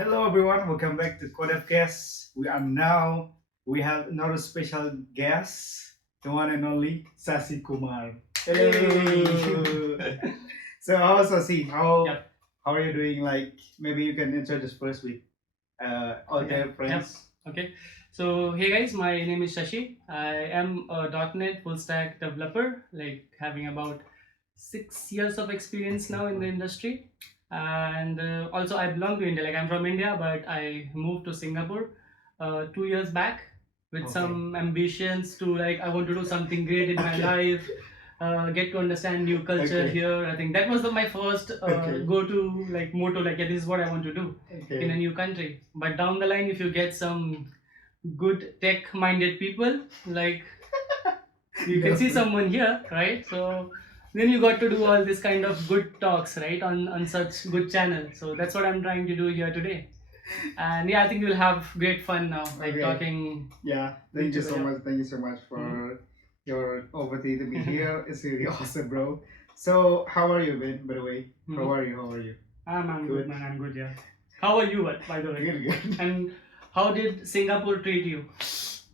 Hello everyone, welcome back to Codevcast. We have another special guest, the one and only Sashikumar. Hello. So how Sashi? Yep. How are you doing? Like maybe you can introduce first with all Okay. their friends. Okay. So hey guys, my name is Shashi. I am a .NET full stack developer, like having about 6 years of experience now in the industry. And also I belong to India. Like I'm from India, but I moved to Singapore 2 years back with Okay. some ambitions to like I want to do something great in my life. Get to understand new culture Okay. here. I think that was my first Okay. go-to like motto. Like yeah, this is what I want to do in a Okay. new country. But down the line, if you get some good tech-minded people, like you can see someone here, right? So then you got to do all this kind of good talks, right, on such good channel. So that's what I'm trying to do here today. And yeah, I think we'll have great fun now, like Okay. talking. Yeah, thank you so Yeah. much. Thank you so much for Mhm. your opportunity to be here. It's really awesome, bro. So, how are you, man? By the way, how Mhm. are you? How are you? I'm Good. good, man. I'm good. Yeah. How are you, by the way? Good, good. And how did Singapore treat you?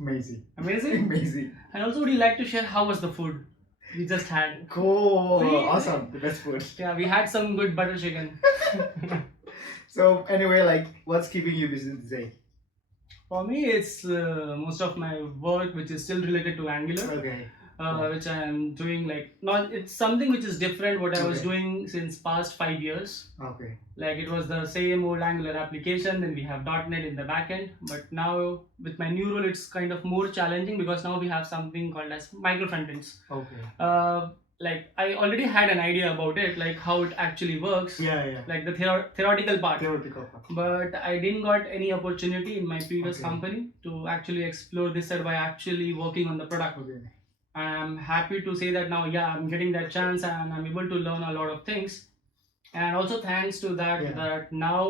Amazing. Amazing. Amazing. And also, would you like to share how was the food we just had? Cool. Really? Awesome. The best food. Yeah, we had some good butter chicken. So, anyway, like, what's keeping you busy today? For me, it's most of my work, which is still related to Angular, Okay. which I'm doing. Like, not it's something which is different. What I was Okay. doing since past 5 years. Okay. Like it was the same old Angular application. Then we have .NET in the backend. But now with my new role, it's kind of more challenging because now we have something called as micro frontends. Okay. Like I already had an idea about it, like how it actually works, Yeah, yeah. like the theoretical part. Theoretical part. But I didn't got any opportunity in my previous Okay. company to actually explore this side by actually working on the product. Okay. I'm happy to say that now, yeah, I'm getting that chance and I'm able to learn a lot of things. And also thanks to that, Yeah. that now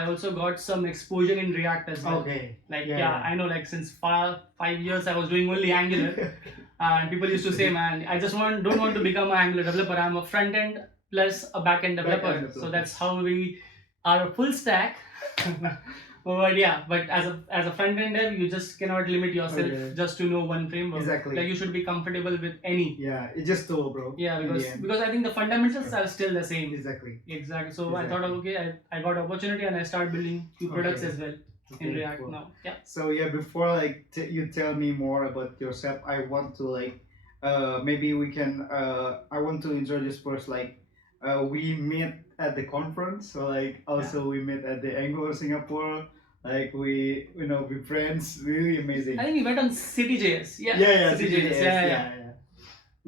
I also got some exposure in React as well. Okay. Like Yeah. I know like since 5 years I was doing only Angular. And people used to say, man, I just don't want to become an Angular developer. I'm a front end plus a back end developer. Back-end developer. So that's how we are a full stack. But yeah, but as a front end dev, you just cannot limit yourself Okay. just to know one framework. Exactly. Like you should be comfortable with any. Yeah, it's just tool, bro. Yeah, in the because end. because I think the fundamentals are still the same. Exactly. Exactly. So I Exactly. thought, okay, I got opportunity and I start building few products Okay. as well in Okay, React cool. now. Yeah. So yeah, before like you tell me more about yourself, I want to like maybe we can I want to introduce first like we met at the conference, so like also we met at the Angular Singapore, like we we friends, really amazing. I think we went on CityJS. Yeah. Yeah, CityJS. Yeah.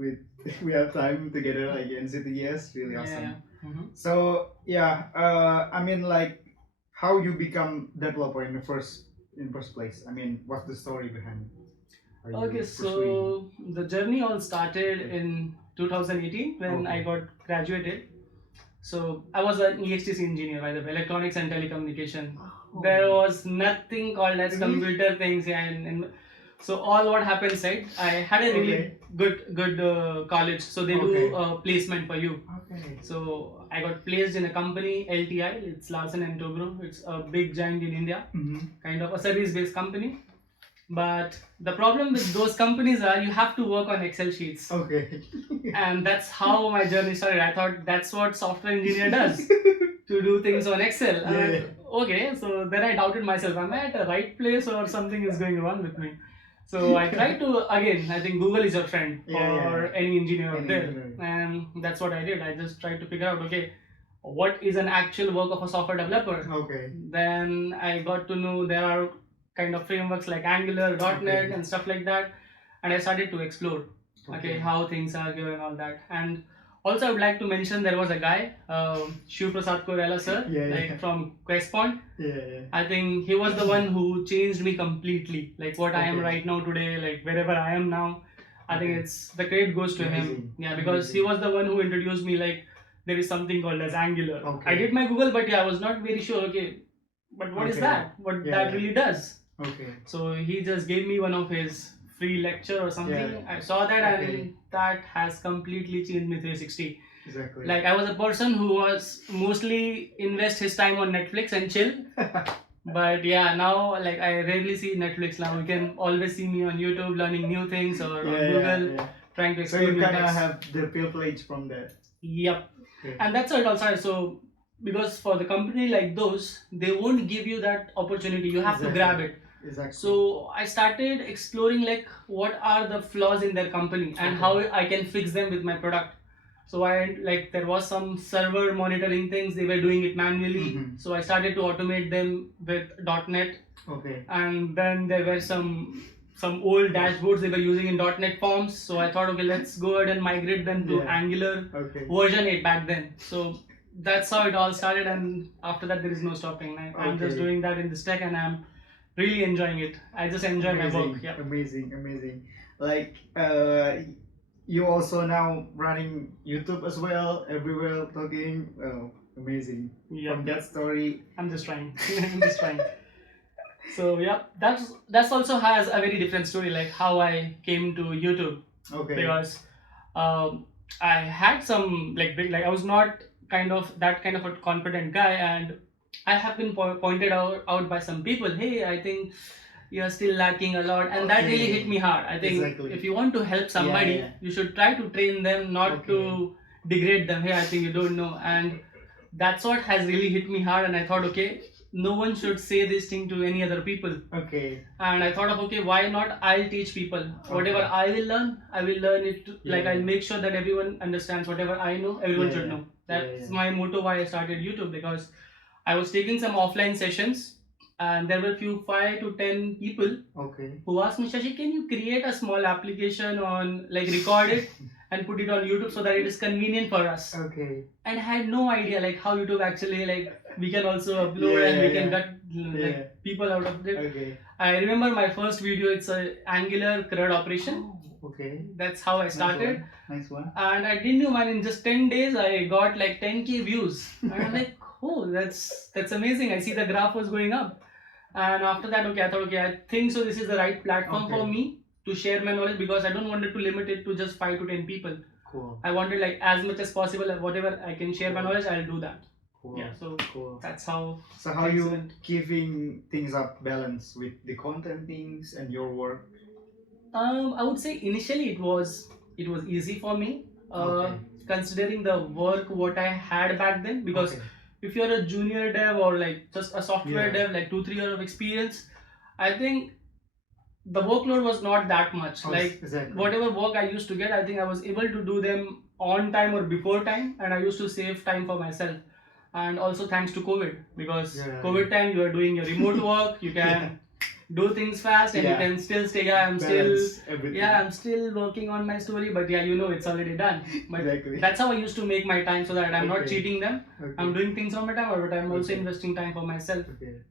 we we have time together like in CTS, really Yeah. awesome. Mhm. So yeah, I mean like how you become developer in first place. I mean, what's the story behind it? Are you Okay, pursuing? so the journey all started Okay. in 2018 when I Okay. got graduated. So I was an EHTC engineer, by the way, electronics and telecommunication. Oh. There was nothing called as Really? computer things, yeah, and so all what happens, right? I had a really Okay. good college, so they Okay. do placement for you. Okay. So I got placed in a company, LTI. It's Larsen and Toubro. It's a big giant in India, Mm-hmm. kind of a service-based company. But the problem with those companies are you have to work on Excel sheets. Okay. And that's how my journey started. I thought that's what software engineer does, to do things on Excel. And Yeah. okay, so then I doubted myself. Am I at the right place or something is going wrong with me? So I tried to, again, I think Google is your friend for Yeah. any engineer out Any there. engineer. And that's what I did. I just tried to figure out, okay, what is an actual work of a software developer? Okay. Then I got to know there are kind of frameworks like Angular, .NET Okay. and stuff like that. And I started to explore, okay, Okay. how things are here and all that. And also I would like to mention there was a guy, Shiv Prasad Korela sir, Yeah, like yeah. from Questpond. Yeah. I think he was the one who changed me completely, like what I am Okay. right now today, like wherever I am now. I think Okay. it's the credit goes to him. Amazing. Yeah, because he Amazing. was the one who introduced me, like there is something called as Angular. Okay. I did my Google, but yeah, I was not very sure, okay, but what is Okay. that? What Yeah, that yeah. really does? Okay. So he just gave me one of his free lecture or something. Yeah. I saw that Okay. and that has completely changed me 360. Exactly. Like I was a person who was mostly invest his time on Netflix and chill. But yeah, now like I rarely see Netflix now. You can always see me on YouTube learning new things or on Google trying to So explore you new kind of techs. have the privilege from that. Yep. Okay. And that's how it all started. So because for the company like those, they won't give you that opportunity. You have to grab it. Exactly. So I started exploring like what are the flaws in their company and how I can fix them with my product. So I like there was some server monitoring things, they were doing it manually. So I started to automate them with .NET. Okay. And then there were some old dashboards they were using in .NET Forms. So I thought, okay, let's go ahead and migrate them to Angular version 8 back then. So that's how it all started, and after that there is no stopping. I'm just doing that in this tech, and I'm really enjoying it. I just enjoy my work. Yeah. Amazing. Like you also now running YouTube as well, everywhere talking. Oh, amazing. From that story. I'm just trying. I'm just trying. So yeah, that's also has a very different story, like how I came to YouTube. Okay. Because I had some like big, like I was not that kind of a confident guy, and I have been pointed out by some people. Hey, I think you're still lacking a lot, and that really hit me hard. I think if you want to help somebody, you should try to train them, not to degrade them. Hey, I think you don't know, and that's what has really hit me hard. And I thought, okay, no one should say this thing to any other people. Okay. And I thought of, okay, why not I'll teach people. Whatever I will learn it. Like I'll make sure that everyone understands whatever I know, everyone should know. That's my motto why I started YouTube, because I was taking some offline sessions, and there were few 5 to 10 people who asked me, Shashi, can you create a small application on, like, record it and put it on YouTube so that it is convenient for us. Okay. And I had no idea like how YouTube actually, like, we can also upload and we can get like people out of it. Okay. I remember my first video, it's a Angular CRUD operation. Okay. That's how I started. Nice one. And I didn't know, man, in just 10 days I got like 10k views. And I'm like, oh, that's amazing. I see the graph was going up. And after that, okay, I thought, okay, I think so this is the right platform for me to share my knowledge, because I don't want it to limit it to just 5 to 10 people. Cool. I wanted like as much as possible, whatever I can share my knowledge, I'll do that. Cool. Yeah, so that's how. So how you keeping things up balance with the content things and your work? I would say initially it was easy for me, considering the work what I had back then, because if you're a junior dev or like just a software dev, like 2-3 years of experience, I think the workload was not that much. Whatever work I used to get, I think I was able to do them on time or before time, and I used to save time for myself. And also thanks to COVID, because COVID time you are doing your remote work, you can do things fast, and you can still stay. I'm still working on my story, but it's already done. But that's how I used to make my time, so that I'm not cheating them. I'm doing things on my time, but I'm also investing time for myself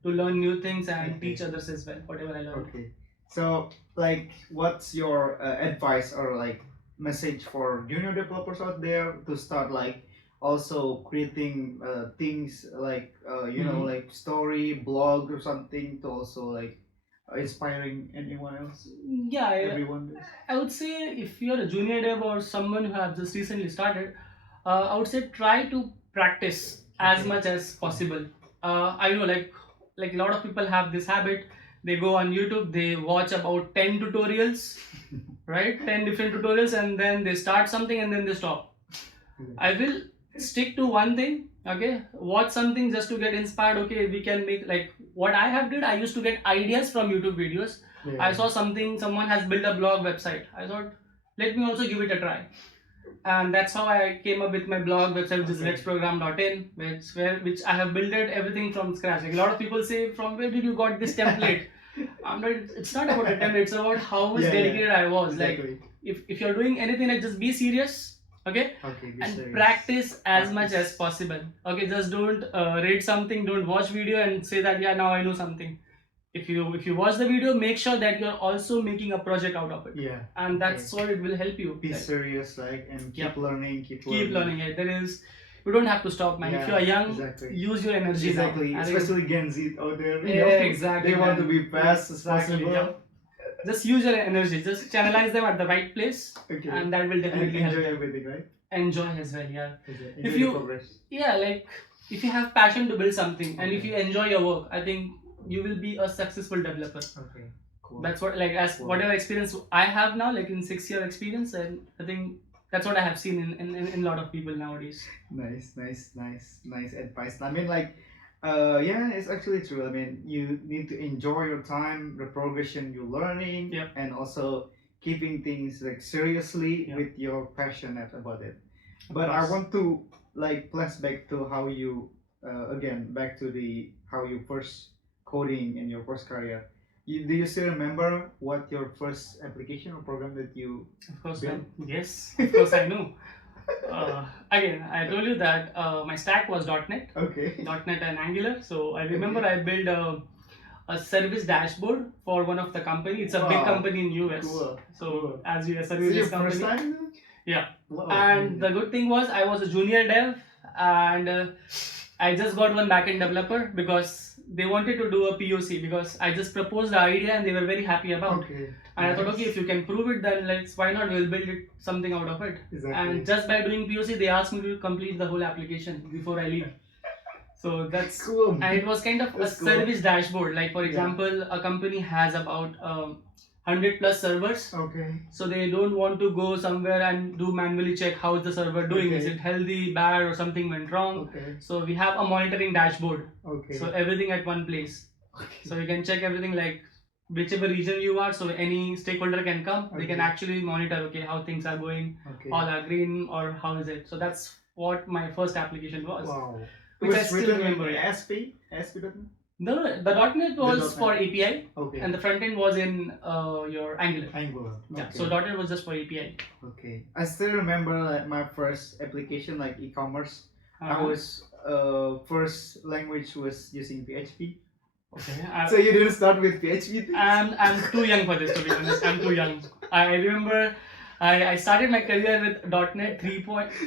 to learn new things and teach others as well, whatever I learn. So, like, what's your advice or like message for junior developers out there to start like also creating things like like story, blog or something to also like inspiring anyone else? Everyone. I would say if you're a junior dev or someone who has just recently started, I would say try to practice as much as possible. I know like a lot of people have this habit. They go on YouTube, they watch about 10 tutorials, right? 10 different tutorials, and then they start something and then they stop. I will stick to one thing, okay? Watch something just to get inspired. Okay, we can make like what I have did. I used to get ideas from YouTube videos. I saw someone has built a blog website. I thought, let me also give it a try. And that's how I came up with my blog website, which is letsprogram.in, which I have built it everything from scratch. Like a lot of people say, from where did you got this template? It's not about the template, it's about how much dedicated I was. Like if you're doing anything, like just be serious, and serious. Practice as much as possible. Okay, just don't read something, don't watch video and say that now I know something. If you watch the video, make sure that you're also making a project out of it. And that's what it will help you. Be serious, and keep learning, keep learning. You don't have to stop, man. If you are young, use your energy. Especially Gen Z out there. Exactly. They want to be fast as possible. Just use your energy. Just channelize them at the right place, and that will definitely help. Enjoy everything, right? enjoy as well. Yeah. Enjoy If you- the progress. Yeah, like if you have passion to build something and if you enjoy your work, I think you will be a successful developer. Okay. Cool. That's what, like, as Cool. whatever experience I have now, like in 6 year experience, and I think that's what I have seen in a lot of people nowadays. Nice advice. I mean, like, yeah, it's actually true. I mean, you need to enjoy your time, the progression you're learning, Yep. and also keeping things like seriously Yep. with your passionate about it. Of But I course. want to like flashback to how you again back to the how you first coding in your first career. Do you still remember what your first application or program that you Of course, built? man. Yes, of course I know. Again, I told you that my stack was .NET, Okay. .NET and Angular. So I remember I built a service dashboard for one of the company. It's a big Wow. company in US. Cool. So Cool. as we are Is service it your company. first time? Yeah. Wow. And the good thing was I was a junior dev, and I just got one backend developer because they wanted to do a POC, because I just proposed the idea and they were very happy about. Okay. And I thought, okay, if you can prove it, then why not? We'll build it something out of it. Exactly. And just by doing POC, they asked me to complete the whole application before I leave. So that's cool. and it was kind of That's a cool. service dashboard. Like for Yeah. example, a company has about 100 plus servers. Okay. So they don't want to go somewhere and do manually check how is the server doing. Okay. Is it healthy, bad, or something went wrong? Okay. So we have a monitoring dashboard. Okay. So everything at one place. Okay. So you can check everything, like whichever region you are. So any stakeholder can come. They can Okay. actually monitor, okay, how things are going, Okay. all are green, or how is it. So that's what my first application was. Wow. Which I was still written remember, in yeah. ASP.NET? No, the .NET was .NET. for API, Okay. and the front end was in your Angular. Angular. Yeah. Okay. So .NET was just for API. Okay. I still remember like my first application, like e-commerce. I was first language was using PHP. Okay. So you didn't start with PHP? I'm too young for this, to be honest. I'm too young. I remember I started my career with .NET 3.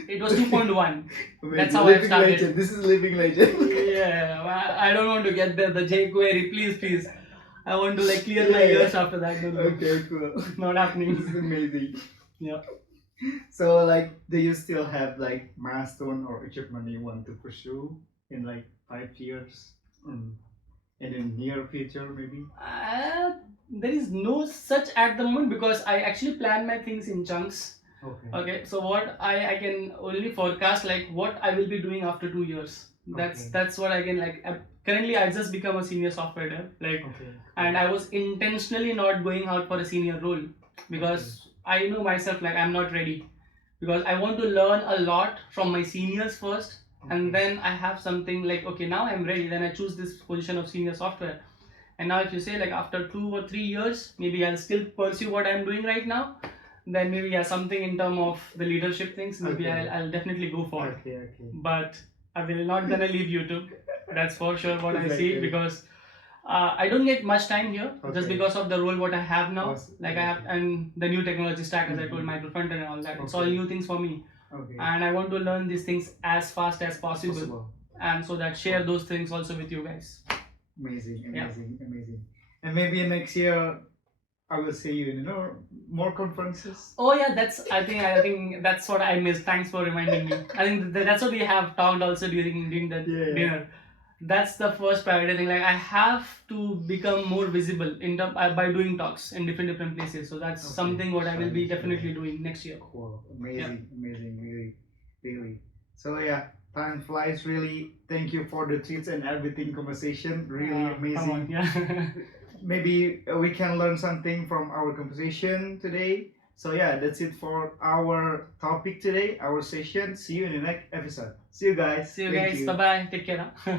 It was 2.1. That's how I living started. legend. This is living legend. Yeah, I don't want to get the jQuery. Please. I want to like clear my Yeah. ears after that. No. Okay, cool. Not happening. This is amazing. Yeah. So like, do you still have like milestone or achievement you want to pursue in like 5 years? In the near future, maybe? There is no such at the moment, because I actually plan my things in chunks. Okay. Okay, so what I can only forecast like what I will be doing after 2 years. Okay. That's what I can like. Currently, I just become a senior software dev, like, Okay. and I was intentionally not going out for a senior role because I know myself, like I'm not ready, because I want to learn a lot from my seniors first, and then I have something like, okay, now I'm ready, then I choose this position of senior software. And now if you say like after 2 or 3 years, maybe I'll still pursue what I'm doing right now, then maybe something in terms of the leadership things, maybe Okay. I'll definitely go for it. Okay. But I will not gonna leave YouTube. That's for sure what I see, Exactly. because I don't get much time here just Okay. because of the role what I have now. Awesome. Like I have, and the new technology stack, as I told, micro front end and all that. It's all Okay. new things for me, Okay. and I want to learn these things as fast as possible, and so that share those things also with you guys. Amazing. Yeah. And maybe next year I will see you in more conferences. Oh yeah, I think that's what I missed. Thanks for reminding me. I think that's what we have talked also during the Yeah. dinner. That's the first priority thing. Like I have to become more visible by doing talks in different places. So that's Okay. something what I will be Sure. definitely doing next year. Cool. Amazing. Really. So yeah, time flies really. Thank you for the treats and everything conversation. Really amazing. Come on, yeah. Maybe we can learn something from our conversation today. So yeah, that's it for our topic today, our session. See you in the next episode. See you guys. See you Thank guys. Bye bye. Take care. Huh?